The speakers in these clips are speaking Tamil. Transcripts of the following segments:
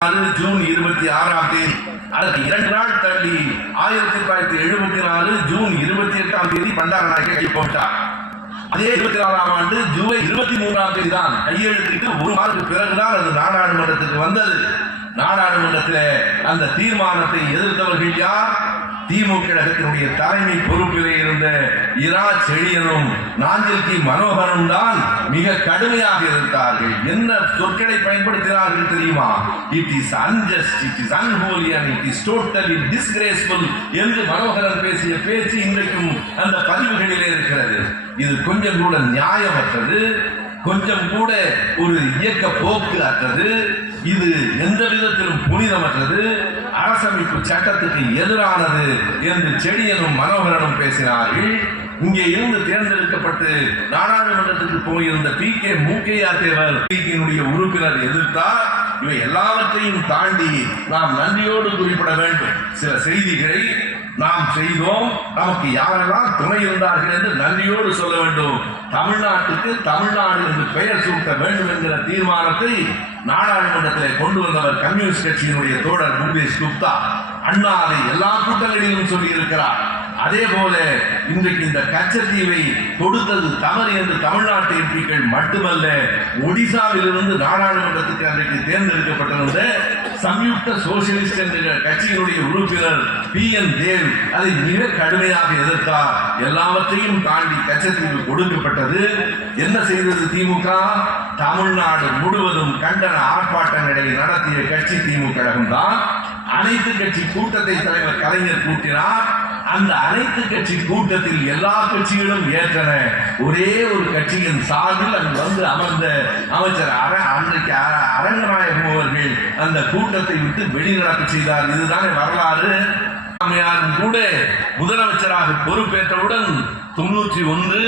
ஜூன் 26ஆம் தேதி, அதற்கு 2 நாள் தள்ளி 1974 ஜூன் 28ஆம் தேதி பண்டாரநாயக்க கைப்பற்றார். அதே 24ஆம் ஆண்டு ஜூலை 23ஆம் தேதி தான் கையெழுத்திட்டு ஒரு மாதத்துக்கு பிறகுதான் அது நாடாளுமன்றத்துக்கு வந்தது. நாடாளுமன்றத்தில் அந்த தீர்மானத்தை எதிர்த்தவர்கள் யார்? திமுக கழகத்தினுடைய தலைமை பொறுப்பிலே இருந்த இரா செழியனும் நாஞ்சில் மனோகரனும் தான் மிக கடுமையாக எதிர்த்தார்கள். என்ன சொற்களை பயன்படுத்தினார்கள் தெரியுமா? It is unjust, it is unholy and it is totally disgraceful என்று மனோகரன் பேசிய பேச்சு இன்றைக்கும் அந்த பதிவுகளிலே இருக்கிறது. இது கொஞ்சம் கூட நியாயமற்றது, கொஞ்சம் கூட ஒரு இயக்க போக்கு அற்றது, இது எந்த விதத்திலும் புனிதமற்றது, அரசமைப்பு சட்டத்துக்கு எதிரானது என்று செழியனும் மனோகரனும் பேசினார்கள். இங்கே இருந்து தேர்ந்தெடுக்கப்பட்டு நாடாளுமன்றத்துக்கு போயிருந்த PK மூக்கையா தேவர் உறுப்பினர் எதிர்த்தார். இவை எல்லாவற்றையும் தாண்டி நாம் நன்றியோடு குறிப்பிட வேண்டும். சில செய்திகளை நாம் செய்தோம், நமக்கு யாரெல்லாம் துணை இருந்தார்கள் என்று நன்றியோடு சொல்ல வேண்டும். தமிழ்நாட்டுக்கு தமிழ்நாடு என்று பெயர் சூட்ட வேண்டும் என்கிற தீர்மானத்தை நாடாளுமன்றத்தில் கொண்டு வந்தவர் கம்யூனிஸ்ட் கட்சியினுடைய தோழர் முகேஷ் குப்தா. அண்ணா அதை எல்லா கூட்டங்களிலும் சொல்லி இருக்கிறார். அதே போல இன்றைக்கு இந்த கச்சத்தீவை கொடுத்தது தவறு என்று தமிழ்நாட்டு எம்பிக்கள் மட்டுமல்ல, ஒடிசாவிலிருந்து நாடாளுமன்றத்துக்கு அன்றைக்கு தேர்ந்தெடுக்கப்பட்டிருந்த சம்யுக்த சோசியலிஸ்ட் என்ற கட்சியினுடைய உறுப்பினர் PN தேவ் அதை மிக கடுமையாக எதிர்த்தார். எல்லாவற்றையும் தாண்டி கச்சத்தீவு கொடுக்கப்பட்டது. என்ன செய்தது திமுக? தமிழ்நாடு முழுவதும் கண்டன ஆர்ப்பாட்டங்களை நடத்திய கட்சி திமுக கழகம் தான். அனைத்து கட்சி கூட்டத்தை தலைவர் கலைஞர் கூட்டினார். அந்த அனைத்து கட்சி கூட்டத்தில் எல்லா கட்சிகளும் ஏற்றன. ஒரே ஒரு கட்சியின் சார்பில் அங்கு வந்து அமர்ந்த அமைச்சர் அன்றைக்கு அரங்கநாயகம் அவர்கள் அந்த கூட்டத்தை விட்டு வெளிநடப்பு செய்தார். இதுதானே வரலாறு. கூட முதலமைச்சராக பொறுப்பேற்றவுடன் 91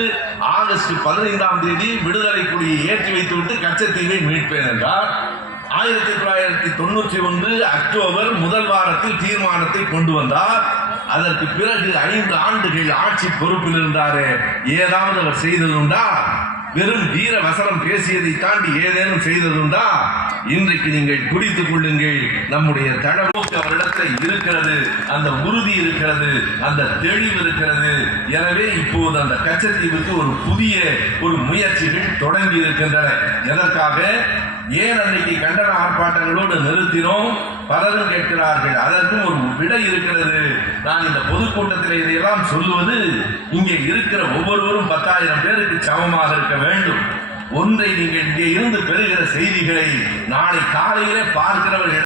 ஆகஸ்ட் 15ஆம் தேதி விடுதலை கொடியை ஏற்றி வைத்துவிட்டு கச்சத்தீவை மீட்பேன் என்றார். 1991 அக்டோபர் முதல் வாரத்தில் தீர்மானத்தை கொண்டு வந்தார். அதற்கு பிறகு 5 ஆண்டுகள் ஆட்சி பொறுப்பில் இருந்தாரு. ஏதாவது அவர் செய்ததுண்டா? வெறும் வீர வசனம் பேசியதை தாண்டி ஏதேனும் செய்ததுண்டா? இன்றைக்கு நீங்கள் குறித்துக் கொள்ளுங்கள். நம்முடைய தடமோக்கு அவரிடத்தில் இருக்கிறது, அந்த உறுதி இருக்கிறது, அந்த தெளிவு இருக்கிறது. எனவே இப்போது அந்த கச்சத்தீவுக்கு ஒரு புதிய முயற்சிகள் தொடங்கி இருக்கின்றன. எதற்காக? ஏன் அன்றைக்கு கண்டன ஆர்ப்பாட்டங்களோடு நிறுத்தினோம்? பலரும் கேட்கிறார்கள். அதற்கும் ஒரு விடை இருக்கிறது. நான் இந்த பொதுக்கூட்டத்தில் இதையெல்லாம் சொல்லுவது, இங்கே இருக்கிற ஒவ்வொருவரும் 10,000 பேருக்கு சமமாக இருக்க வேண்டும். ஒன்றை நீங்கள் இங்கே இருந்து பெறுகிற செய்திகளை நாளை காலையிலே பார்க்கிறவர்கள்